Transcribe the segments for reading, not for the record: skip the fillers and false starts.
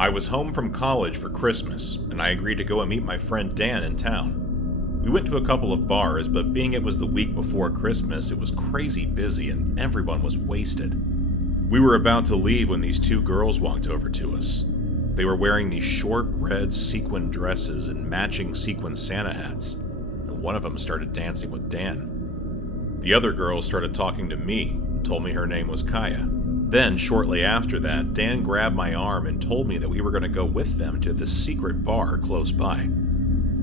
I was home from college for Christmas, and I agreed to go and meet my friend Dan in town. We went to a couple of bars, but being it was the week before Christmas, it was crazy busy and everyone was wasted. We were about to leave when these two girls walked over to us. They were wearing these short red sequin dresses and matching sequin Santa hats, and one of them started dancing with Dan. The other girl started talking to me and told me her name was Kaya. Then, shortly after that, Dan grabbed my arm and told me that we were going to go with them to this secret bar close by.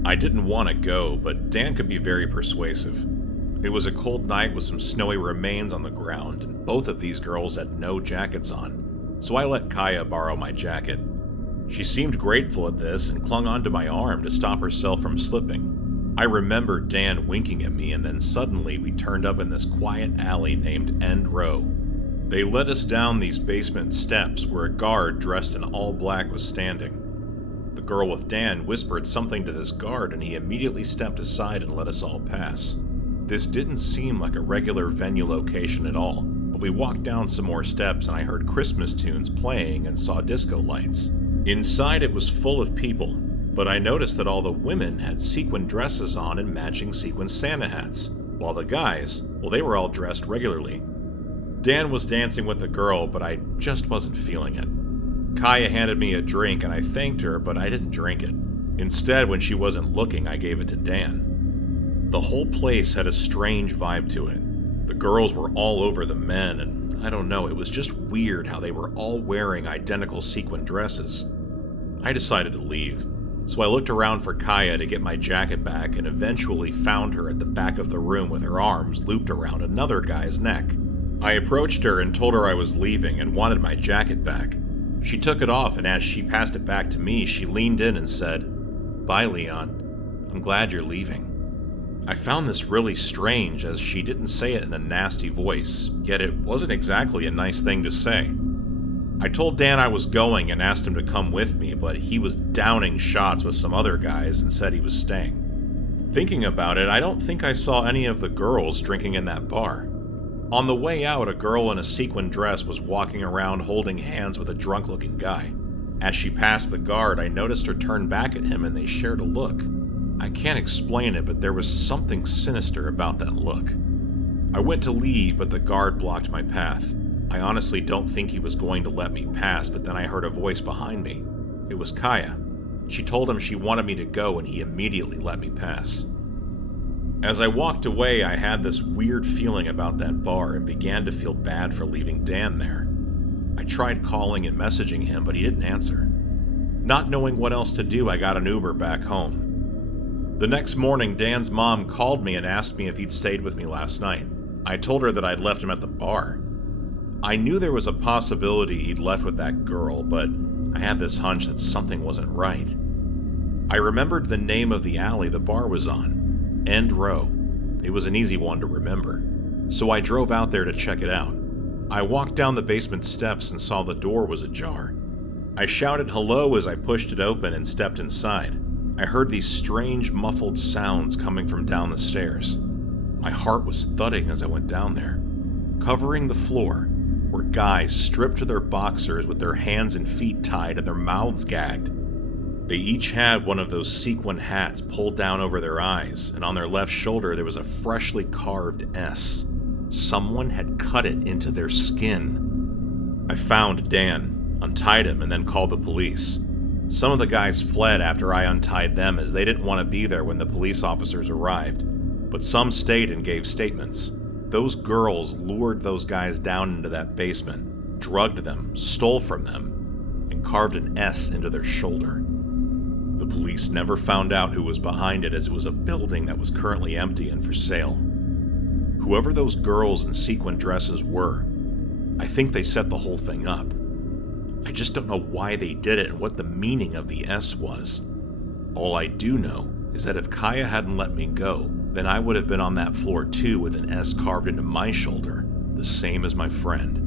I didn't want to go, but Dan could be very persuasive. It was a cold night with some snowy remains on the ground, and both of these girls had no jackets on, so I let Kaya borrow my jacket. She seemed grateful at this and clung onto my arm to stop herself from slipping. I remember Dan winking at me, and then suddenly we turned up in this quiet alley named End Row. They led us down these basement steps where a guard dressed in all black was standing. The girl with Dan whispered something to this guard, and he immediately stepped aside and let us all pass. This didn't seem like a regular venue location at all, but we walked down some more steps and I heard Christmas tunes playing and saw disco lights. Inside it was full of people, but I noticed that all the women had sequin dresses on and matching sequin Santa hats, while the guys, well, they were all dressed regularly. Dan was dancing with the girl, but I just wasn't feeling it. Kaya handed me a drink and I thanked her, but I didn't drink it. Instead, when she wasn't looking, I gave it to Dan. The whole place had a strange vibe to it. The girls were all over the men, and I don't know, it was just weird how they were all wearing identical sequin dresses. I decided to leave, so I looked around for Kaya to get my jacket back and eventually found her at the back of the room with her arms looped around another guy's neck. I approached her and told her I was leaving and wanted my jacket back. She took it off, and as she passed it back to me, she leaned in and said, "Bye, Leon. I'm glad you're leaving." I found this really strange, as she didn't say it in a nasty voice, yet it wasn't exactly a nice thing to say. I told Dan I was going and asked him to come with me, but he was downing shots with some other guys and said he was staying. Thinking about it, I don't think I saw any of the girls drinking in that bar. On the way out, a girl in a sequin dress was walking around holding hands with a drunk-looking guy. As she passed the guard, I noticed her turn back at him and they shared a look. I can't explain it, but there was something sinister about that look. I went to leave, but the guard blocked my path. I honestly don't think he was going to let me pass, but then I heard a voice behind me. It was Kaya. She told him she wanted me to go, and he immediately let me pass. As I walked away, I had this weird feeling about that bar and began to feel bad for leaving Dan there. I tried calling and messaging him, but he didn't answer. Not knowing what else to do, I got an Uber back home. The next morning, Dan's mom called me and asked me if he'd stayed with me last night. I told her that I'd left him at the bar. I knew there was a possibility he'd left with that girl, but I had this hunch that something wasn't right. I remembered the name of the alley the bar was on, End Row. It was an easy one to remember, so I drove out there to check it out. I walked down the basement steps and saw the door was ajar. I shouted hello as I pushed it open and stepped inside. I heard these strange, muffled sounds coming from down the stairs. My heart was thudding as I went down there. Covering the floor were guys stripped to their boxers with their hands and feet tied and their mouths gagged. They each had one of those sequin hats pulled down over their eyes, and on their left shoulder there was a freshly carved S. Someone had cut it into their skin. I found Dan, untied him, and then called the police. Some of the guys fled after I untied them as they didn't want to be there when the police officers arrived, but some stayed and gave statements. Those girls lured those guys down into that basement, drugged them, stole from them, and carved an S into their shoulder. The police never found out who was behind it, as it was a building that was currently empty and for sale. Whoever those girls in sequin dresses were, I think they set the whole thing up. I just don't know why they did it and what the meaning of the S was. All I do know is that if Kaya hadn't let me go, then I would have been on that floor too with an S carved into my shoulder, the same as my friend.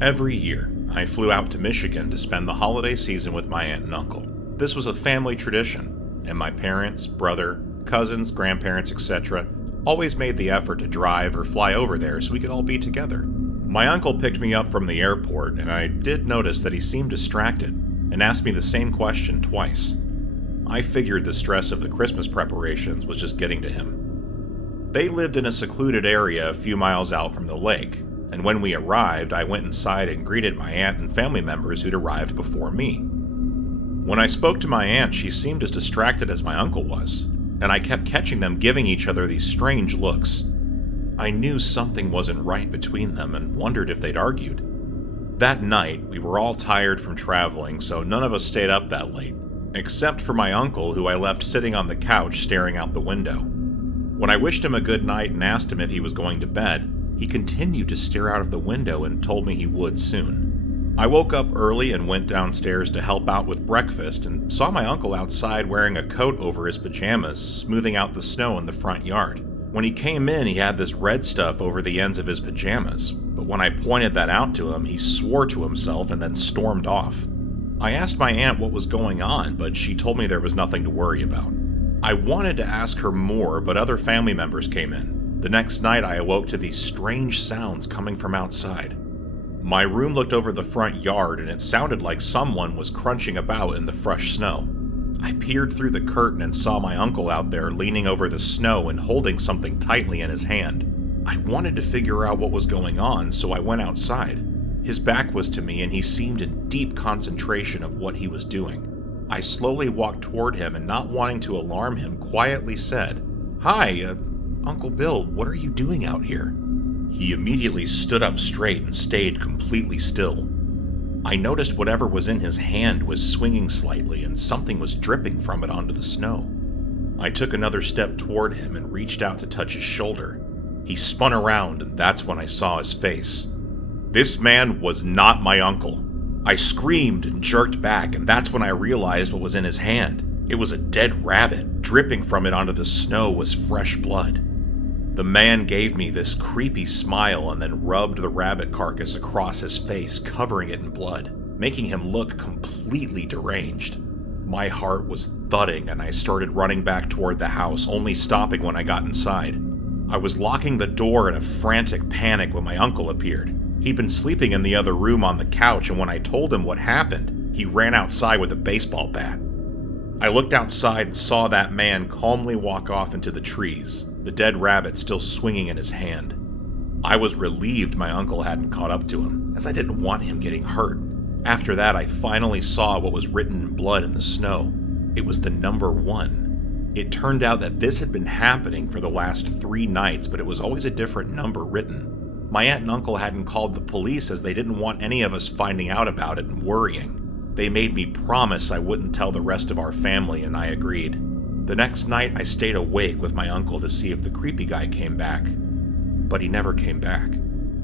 Every year, I flew out to Michigan to spend the holiday season with my aunt and uncle. This was a family tradition, and my parents, brother, cousins, grandparents, etc., always made the effort to drive or fly over there so we could all be together. My uncle picked me up from the airport, and I did notice that he seemed distracted and asked me the same question twice. I figured the stress of the Christmas preparations was just getting to him. They lived in a secluded area a few miles out from the lake, and when we arrived, I went inside and greeted my aunt and family members who'd arrived before me. When I spoke to my aunt, she seemed as distracted as my uncle was, and I kept catching them giving each other these strange looks. I knew something wasn't right between them and wondered if they'd argued. That night, we were all tired from traveling, so none of us stayed up that late, except for my uncle, who I left sitting on the couch staring out the window. When I wished him a good night and asked him if he was going to bed, he continued to stare out of the window and told me he would soon. I woke up early and went downstairs to help out with breakfast and saw my uncle outside wearing a coat over his pajamas, smoothing out the snow in the front yard. When he came in, he had this red stuff over the ends of his pajamas, but when I pointed that out to him, he swore to himself and then stormed off. I asked my aunt what was going on, but she told me there was nothing to worry about. I wanted to ask her more, but other family members came in. The next night, I awoke to these strange sounds coming from outside. My room looked over the front yard, and it sounded like someone was crunching about in the fresh snow. I peered through the curtain and saw my uncle out there leaning over the snow and holding something tightly in his hand. I wanted to figure out what was going on, so I went outside. His back was to me, and he seemed in deep concentration of what he was doing. I slowly walked toward him and, not wanting to alarm him, quietly said, "Hi, Uncle Bill, what are you doing out here?" He immediately stood up straight and stayed completely still. I noticed whatever was in his hand was swinging slightly and something was dripping from it onto the snow. I took another step toward him and reached out to touch his shoulder. He spun around, and that's when I saw his face. This man was not my uncle. I screamed and jerked back, and that's when I realized what was in his hand. It was a dead rabbit. Dripping from it onto the snow was fresh blood. The man gave me this creepy smile and then rubbed the rabbit carcass across his face, covering it in blood, making him look completely deranged. My heart was thudding, and I started running back toward the house, only stopping when I got inside. I was locking the door in a frantic panic when my uncle appeared. He'd been sleeping in the other room on the couch, and when I told him what happened, he ran outside with a baseball bat. I looked outside and saw that man calmly walk off into the trees, the dead rabbit still swinging in his hand. I was relieved my uncle hadn't caught up to him, as I didn't want him getting hurt. After that, I finally saw what was written in blood in the snow. It was the number 1. It turned out that this had been happening for the last 3 nights, but it was always a different number written. My aunt and uncle hadn't called the police as they didn't want any of us finding out about it and worrying. They made me promise I wouldn't tell the rest of our family, and I agreed. The next night, I stayed awake with my uncle to see if the creepy guy came back. But he never came back.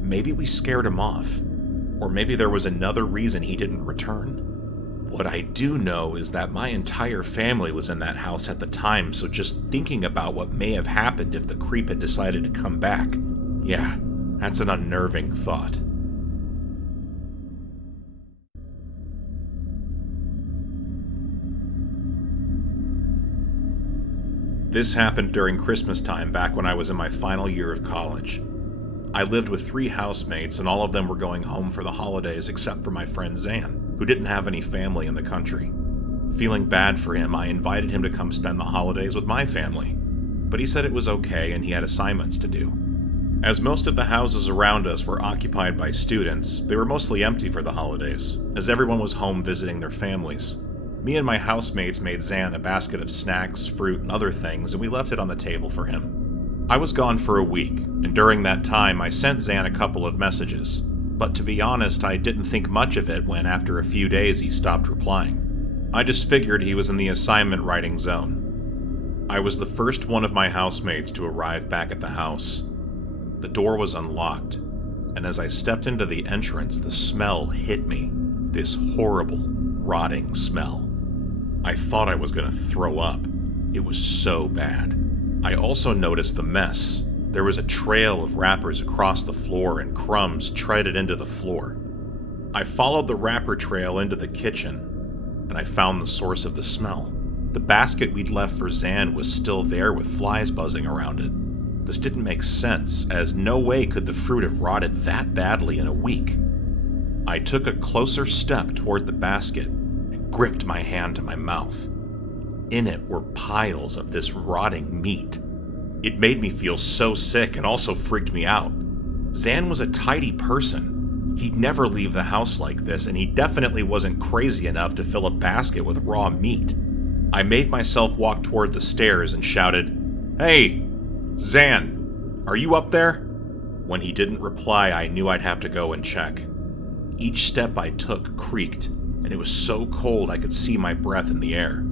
Maybe we scared him off. Or maybe there was another reason he didn't return. What I do know is that my entire family was in that house at the time, so just thinking about what may have happened if the creep had decided to come back, yeah, that's an unnerving thought. This happened during Christmas time back when I was in my final year of college. I lived with 3 housemates, and all of them were going home for the holidays except for my friend Zan, who didn't have any family in the country. Feeling bad for him, I invited him to come spend the holidays with my family, but he said it was okay and he had assignments to do. As most of the houses around us were occupied by students, they were mostly empty for the holidays, as everyone was home visiting their families. Me and my housemates made Zan a basket of snacks, fruit, and other things, and we left it on the table for him. I was gone for a week, and during that time I sent Zan a couple of messages, but to be honest, I didn't think much of it when after a few days he stopped replying. I just figured he was in the assignment writing zone. I was the first one of my housemates to arrive back at the house. The door was unlocked, and as I stepped into the entrance, the smell hit me, this horrible, rotting smell. I thought I was going to throw up. It was so bad. I also noticed the mess. There was a trail of wrappers across the floor and crumbs treaded into the floor. I followed the wrapper trail into the kitchen, and I found the source of the smell. The basket we'd left for Zan was still there with flies buzzing around it. This didn't make sense, as no way could the fruit have rotted that badly in a week. I took a closer step toward the basket and gripped my hand to my mouth. In it were piles of this rotting meat. It made me feel so sick and also freaked me out. Zan was a tidy person. He'd never leave the house like this, and he definitely wasn't crazy enough to fill a basket with raw meat. I made myself walk toward the stairs and shouted, "Hey, Zan, are you up there?" When he didn't reply, I knew I'd have to go and check. Each step I took creaked, and it was so cold I could see my breath in the air.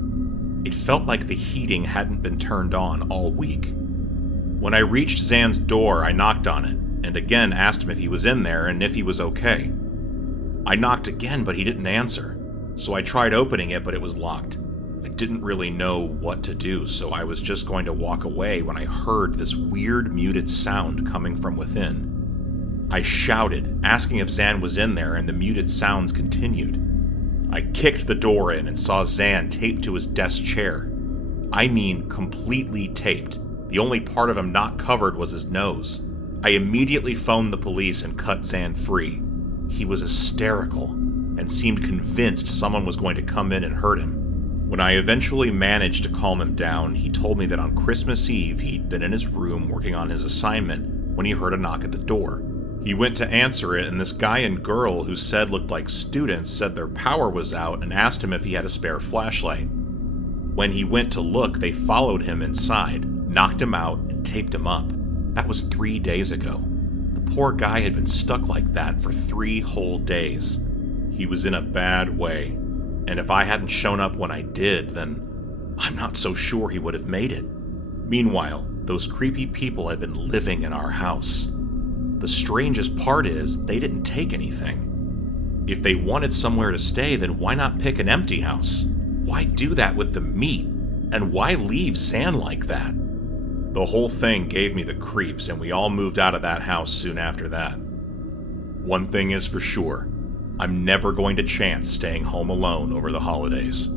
It felt like the heating hadn't been turned on all week. When I reached Zan's door, I knocked on it, and again asked him if he was in there and if he was okay. I knocked again, but he didn't answer, so I tried opening it, but it was locked. I didn't really know what to do, so I was just going to walk away when I heard this weird muted sound coming from within. I shouted, asking if Zan was in there, and the muted sounds continued. I kicked the door in and saw Zan taped to his desk chair. I mean, completely taped. The only part of him not covered was his nose. I immediately phoned the police and cut Zan free. He was hysterical and seemed convinced someone was going to come in and hurt him. When I eventually managed to calm him down, he told me that on Christmas Eve he'd been in his room working on his assignment when he heard a knock at the door. He went to answer it, and this guy and girl who said looked like students said their power was out and asked him if he had a spare flashlight. When he went to look, they followed him inside, knocked him out, and taped him up. That was 3 days ago. The poor guy had been stuck like that for 3 whole days. He was in a bad way, and if I hadn't shown up when I did, then I'm not so sure he would have made it. Meanwhile, those creepy people had been living in our house. The strangest part is, they didn't take anything. If they wanted somewhere to stay, then why not pick an empty house? Why do that with the meat? And why leave Zan like that? The whole thing gave me the creeps, and we all moved out of that house soon after that. One thing is for sure, I'm never going to chance staying home alone over the holidays.